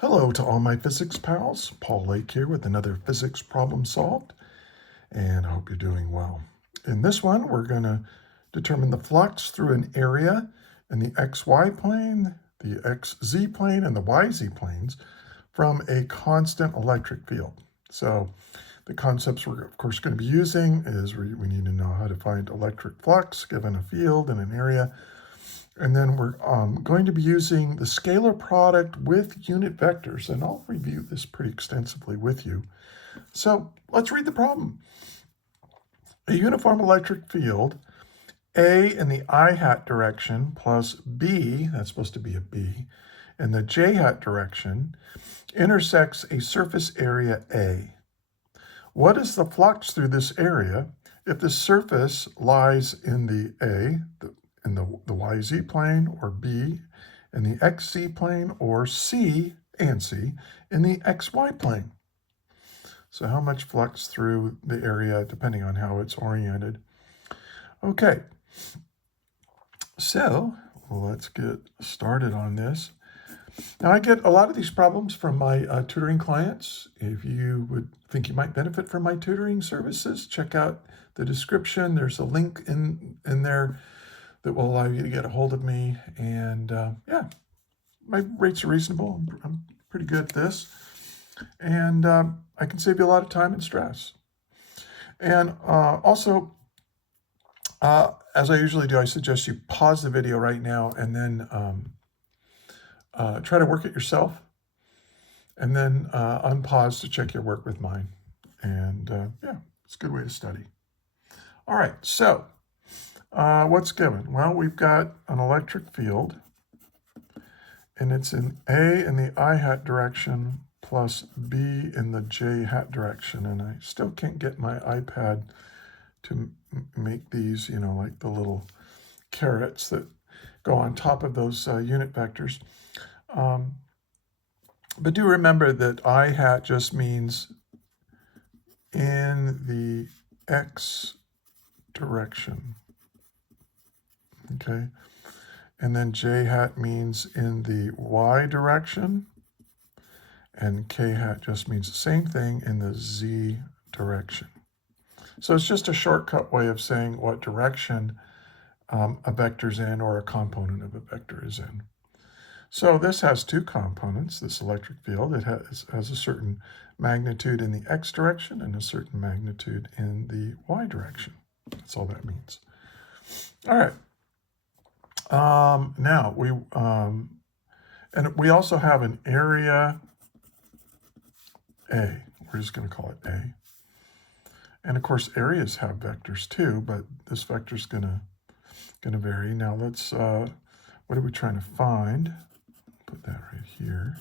Hello to all my physics pals. Paul Lake here with another physics problem solved, and I hope you're doing well. In this one, we're going to determine the flux through an area in the xy plane, the xz plane, and the yz planes from a constant electric field. So the concepts we're, of course, going to be using is we need to know how to find electric flux given a field and an area. And then we're going to be using the scalar product with unit vectors, and I'll review this pretty extensively with you. So let's read the problem. A uniform electric field, A in the I hat direction plus B, that's supposed to be a B, in the J hat direction, intersects a surface area A. What is the flux through this area if the surface lies in the A, in the YZ plane, or B in the XZ plane, or C and C in the XY plane? So how much flux through the area depending on how it's oriented? Okay, so let's get started on this. Now, I get a lot of these problems from my tutoring clients. If you would think you might benefit from my tutoring services, check out the description. There's a link in there that will allow you to get a hold of me. And yeah, my rates are reasonable. I'm pretty good at this. And I can save you a lot of time and stress. And also, as I usually do, I suggest you pause the video right now and then try to work it yourself, and then unpause to check your work with mine. And yeah, it's a good way to study. All right, so what's given? Well, we've got an electric field, and it's in A in the I hat direction plus B in the J hat direction. And I still can't get my iPad to make these, like the little carrots that go on top of those unit vectors. But do remember that I hat just means in the X direction, okay? And then J hat means in the Y direction, and K hat just means the same thing in the Z direction. So it's just a shortcut way of saying what direction a vector's in or a component of a vector is in. So this has two components, this electric field. It has a certain magnitude in the X direction and a certain magnitude in the Y direction. That's all that means. All right. Now, and we also have an area A. We're just going to call it A. And of course, areas have vectors too, but this vector is going to vary. Now let's, what are we trying to find? Put that right here.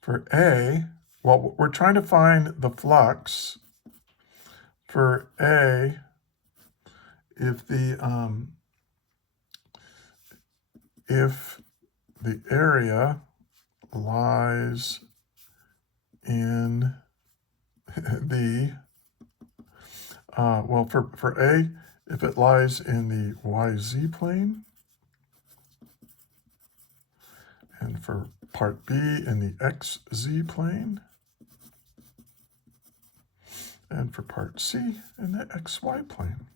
For A, well, we're trying to find the flux for A if the area lies in the well, for A, if it lies in the YZ plane, and for part B in the XZ plane, and for part C in the XY plane.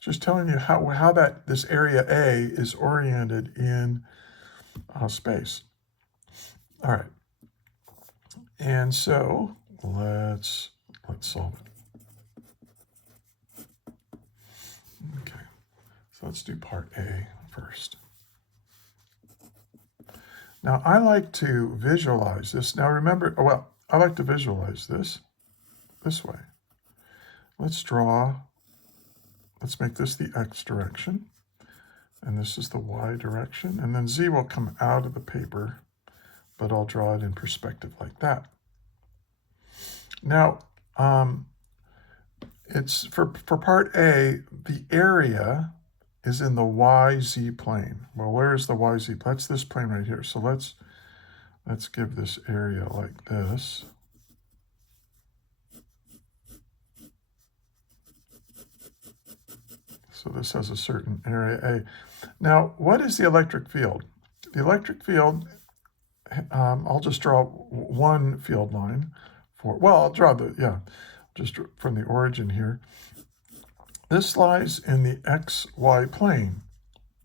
Just telling you how this area A is oriented in space. All right, and so let's solve it. Okay, so let's do part A first. Now, I like to visualize this. Now, remember, well, I like to visualize this way. Let's make this the X direction, and this is the Y direction, and then Z will come out of the paper, but I'll draw it in perspective like that. Now, it's for part A, the area is in the YZ plane. Well, where is the YZ? That's this plane right here. So let's give this area like this. So this has a certain area A. Now, what is the electric field? the electric field, I'll just draw one field line for, well, I'll draw just from the origin here. This lies in the xy plane,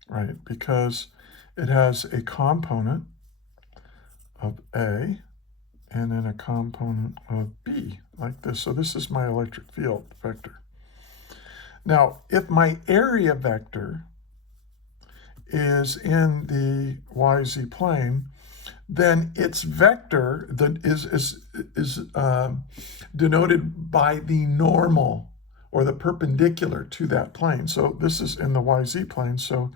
right? Because it has a component of A and then a component of B, like this. So this is my electric field vector. Now, if my area vector is in the YZ plane, then its vector that is denoted by the normal or the perpendicular to that plane. So this is in the YZ plane, so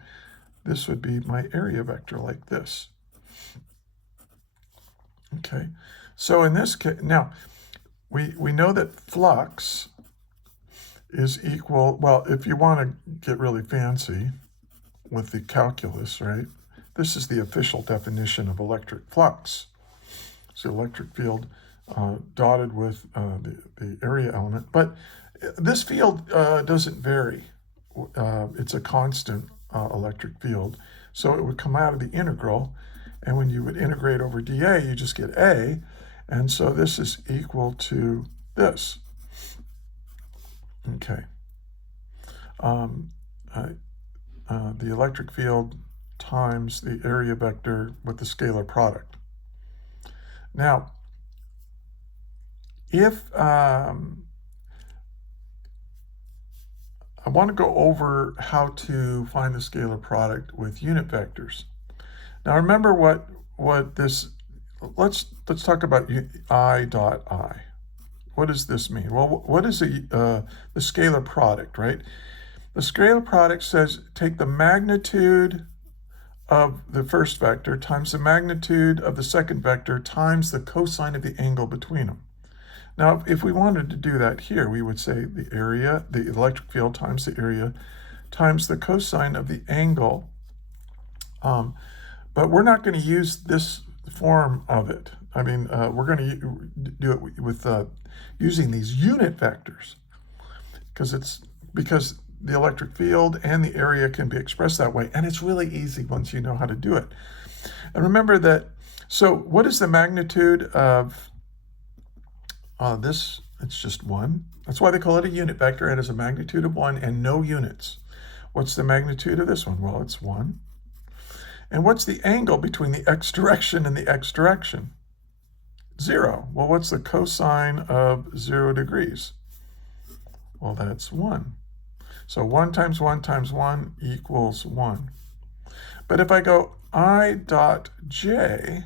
this would be my area vector like this. Okay, so in this case, now we know that flux is equal, well, if you want to get really fancy with the calculus, right? This is the official definition of electric flux. So electric field dotted with the area element. But this field doesn't vary. It's a constant electric field. So it would come out of the integral. And when you would integrate over dA, you just get A. And so this is equal to this. Okay. The electric field times the area vector with the scalar product. Now, if I want to go over how to find the scalar product with unit vectors. Now remember what this, let's talk about I dot I. What does this mean? Well, what is the scalar product, right? The scalar product says take the magnitude of the first vector times the magnitude of the second vector times the cosine of the angle between them. Now, if we wanted to do that here, we would say the area, the electric field times the area times the cosine of the angle. But we're not going to use this form of it. I mean, we're going to do it with using these unit vectors because the electric field and the area can be expressed that way. And it's really easy once you know how to do it. And remember that, so what is the magnitude of this? It's just 1. That's why they call it a unit vector. It has a magnitude of 1 and no units. What's the magnitude of this one? Well, it's 1. And what's the angle between the x direction and the x direction? 0. Well, what's the cosine of 0 degrees? Well, that's 1. So 1 times 1 times 1 equals 1. But if I go I dot j,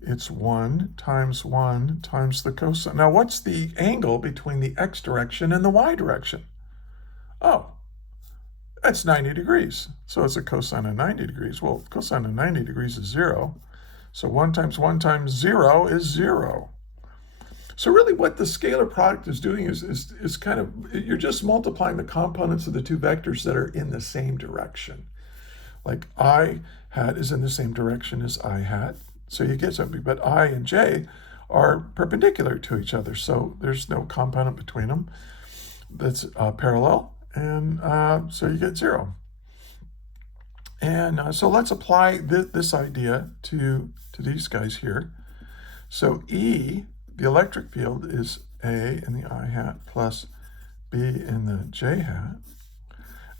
it's 1 times the cosine. Now, what's the angle between the x direction and the y direction? Oh, that's 90 degrees. So it's a cosine of 90 degrees. Well, cosine of 90 degrees is 0. So 1 times 0 is 0. So really what the scalar product is doing is kind of, you're just multiplying the components of the two vectors that are in the same direction. Like I hat is in the same direction as I hat. So you get something, but I and j are perpendicular to each other. So there's no component between them that's parallel. And so you get 0. And so let's apply this idea to these guys here. So E, the electric field, is A in the I hat plus B in the j hat.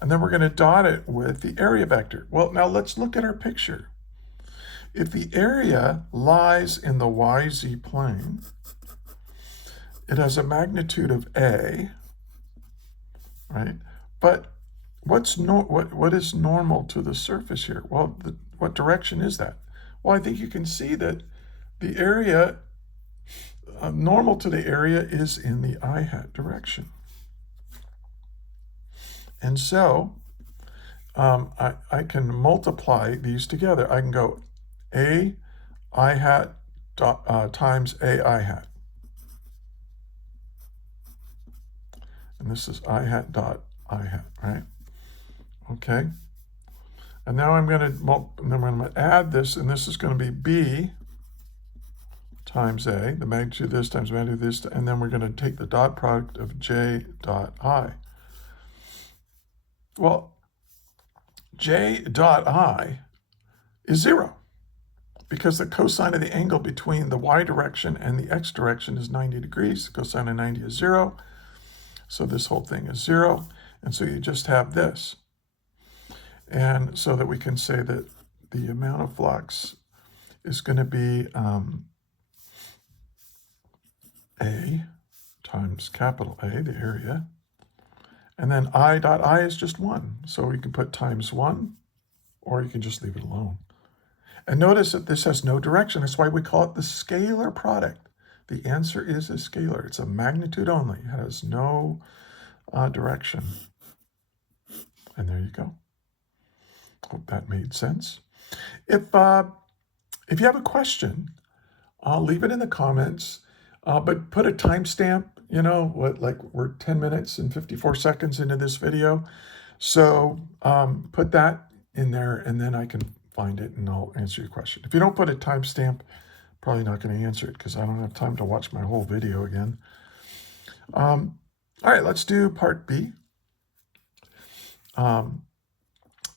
And then we're going to dot it with the area vector. Well, now let's look at our picture. If the area lies in the YZ plane, it has a magnitude of A, right? But what is normal to the surface here? Well, what direction is that? Well, I think you can see that the area, normal to the area is in the I hat direction. And so I can multiply these together. I can go A I hat times A I hat. And this is I hat dot I hat, right? Okay. And now I'm going to add this, and this is going to be B times A, the magnitude of this times the magnitude of this, and then we're going to take the dot product of J dot I. Well, J dot I is 0, because the cosine of the angle between the y direction and the x direction is 90 degrees. The cosine of 90 is 0. So this whole thing is 0. And so you just have this. And so that we can say that the amount of flux is going to be A times capital A, the area. And then I dot I is just 1. So you can put times 1, or you can just leave it alone. And notice that this has no direction. That's why we call it the scalar product. The answer is a scalar. It's a magnitude only. It has no direction. And there you go. Hope that made sense. If you have a question, leave it in the comments, but put a timestamp, like we're 10 minutes and 54 seconds into this video. So put that in there, and then I can find it and I'll answer your question. If you don't put a timestamp, probably not going to answer it because I don't have time to watch my whole video again. All right, let's do part B.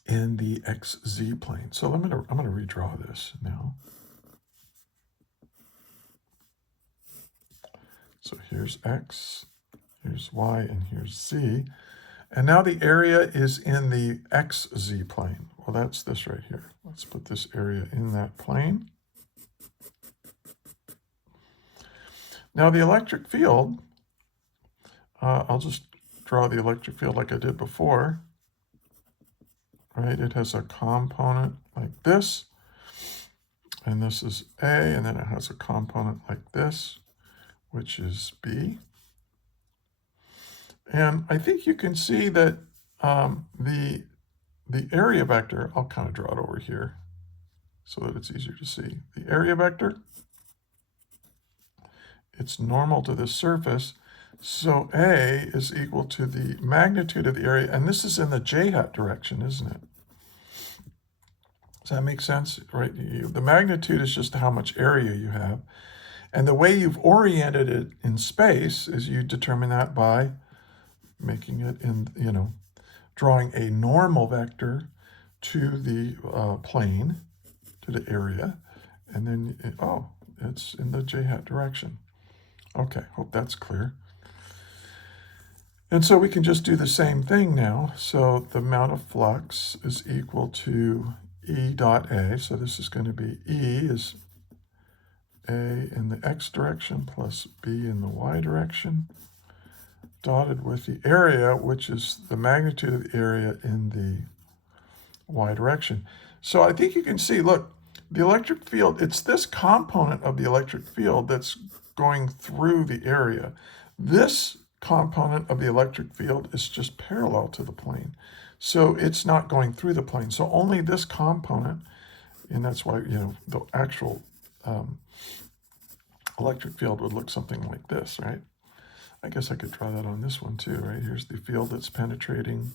In the XZ plane. So I'm gonna redraw this now. So here's X, here's Y, and here's Z. And now the area is in the XZ plane. Well, that's this right here. Let's put this area in that plane. Now the electric field, I'll just draw the electric field like I did before. Right, it has a component like this, and this is A, and then it has a component like this, which is B. And I think you can see that the area vector, I'll kind of draw it over here so that it's easier to see. The area vector, it's normal to this surface, so A is equal to the magnitude of the area, and this is in the j-hat direction, isn't it? Does that make sense? Right? The magnitude is just how much area you have. And the way you've oriented it in space is you determine that by making it in, drawing a normal vector to the plane, to the area, and then, it's in the j-hat direction. Okay, hope that's clear. And so we can just do the same thing now. So the amount of flux is equal to E dot A. So this is going to be E is A in the X direction plus B in the Y direction, dotted with the area, which is the magnitude of the area in the Y direction. So I think you can see, look, the electric field, it's this component of the electric field that's going through the area. This component of the electric field is just parallel to the plane. So it's not going through the plane. So only this component, and that's why, the actual electric field would look something like this, right? I guess I could draw that on this one too, right? Here's the field that's penetrating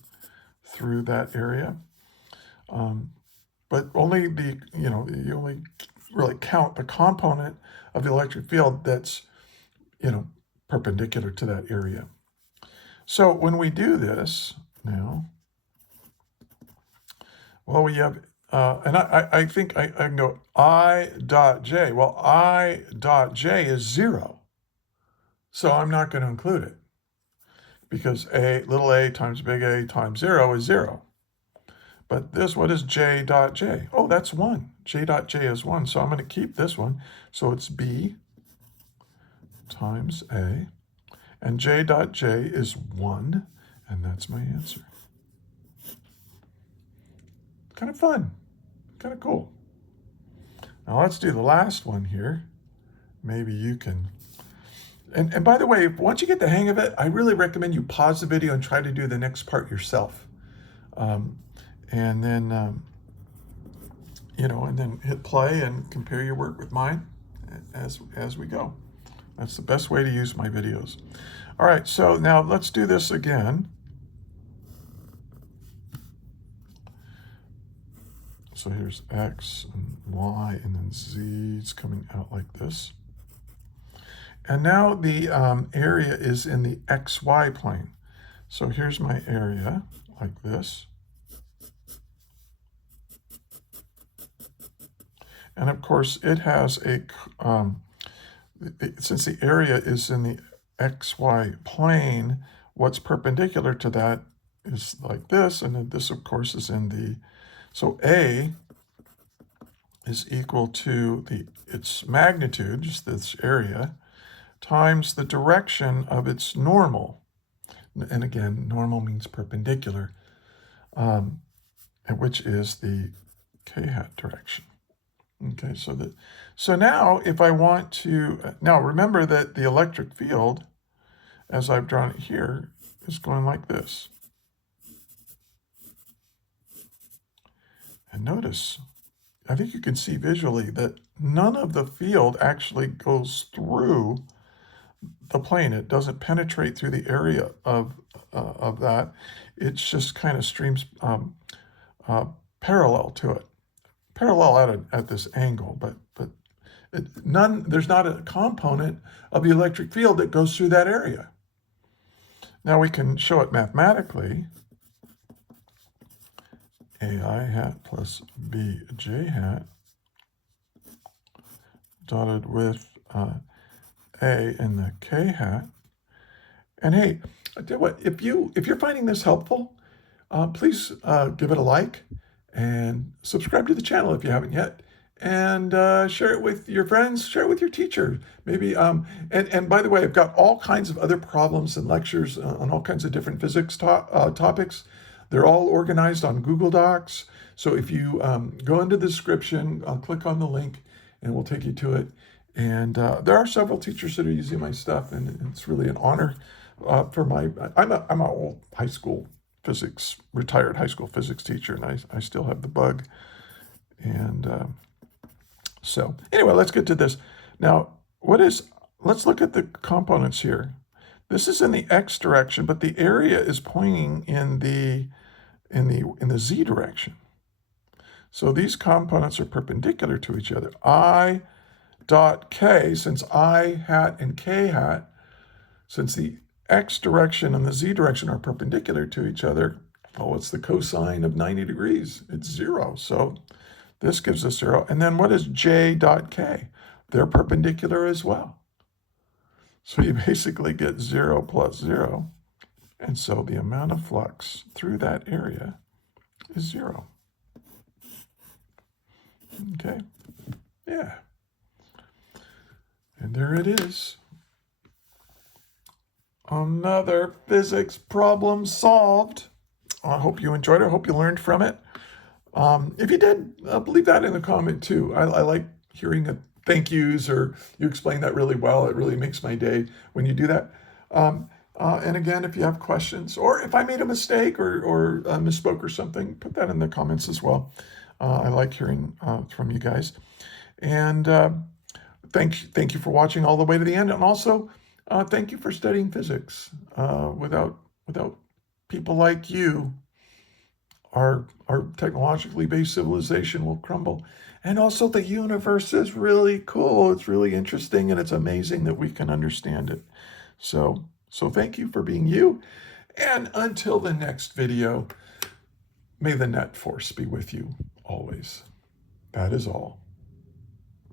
through that area. But only you only really count the component of the electric field that's, perpendicular to that area. So when we do this now, well, we have, and I think I can go I dot J. Well, I dot J is 0. So I'm not going to include it because little a times big A times 0 is 0. But this, what is J dot J? Oh, that's 1. J dot J is 1. So I'm going to keep this one. So it's B times A. And J dot J is 1. And that's my answer. Kind of fun. Kind of cool. Now let's do the last one here. Maybe you can. And by the way, once you get the hang of it, I really recommend you pause the video and try to do the next part yourself. And then, and then hit play and compare your work with mine as we go. That's the best way to use my videos. All right, so now let's do this again. So here's X and Y, and then Z is coming out like this. And now the area is in the XY plane. So here's my area like this. And of course, it has a, since the area is in the XY plane, what's perpendicular to that is like this, and then this, of course, is in the, so A is equal to its magnitude, just this area, times the direction of its normal. And again, normal means perpendicular, which is the k-hat direction. Okay, so now if I want to, now remember that the electric field, as I've drawn it here, is going like this. And notice, I think you can see visually that none of the field actually goes through the plane. It doesn't penetrate through the area of that. It just kind of streams parallel to it, parallel at this angle, but there's not a component of the electric field that goes through that area. Now we can show it mathematically. AI hat plus BJ hat dotted with A in the K hat. And hey, I tell you what, if you're finding this helpful, please give it a like and subscribe to the channel if you haven't yet. And share it with your friends, share it with your teacher. Maybe, and by the way, I've got all kinds of other problems and lectures on all kinds of different physics topics. They're all organized on Google Docs. So if you go into the description, click on the link and we'll take you to it. And there are several teachers that are using my stuff, and it's really an honor for I'm an old high school physics, retired high school physics teacher, and I still have the bug. And so anyway, let's get to this. Now, let's look at the components here. This is in the X direction, but the area is pointing in the Z direction. So these components are perpendicular to each other. I dot K, since I hat and K hat, since the X direction and the Z direction are perpendicular to each other, well, what's the cosine of 90 degrees? It's 0. So this gives us 0. And then what is J dot K? They're perpendicular as well. So you basically get 0 plus 0. And so the amount of flux through that area is 0. Okay? Yeah. And there it is. Another physics problem solved. I hope you enjoyed it. I hope you learned from it. If you did, leave that in the comment too. I like hearing thank yous, or you explain that really well. It really makes my day when you do that. And again, if you have questions, or if I made a mistake or misspoke or something, put that in the comments as well. I like hearing from you guys. And thank you for watching all the way to the end. And also, thank you for studying physics. Without people like you, our technologically based civilization will crumble. And also, the universe is really cool. It's really interesting, and it's amazing that we can understand it. So thank you for being you. And until the next video, may the net force be with you always. That is all.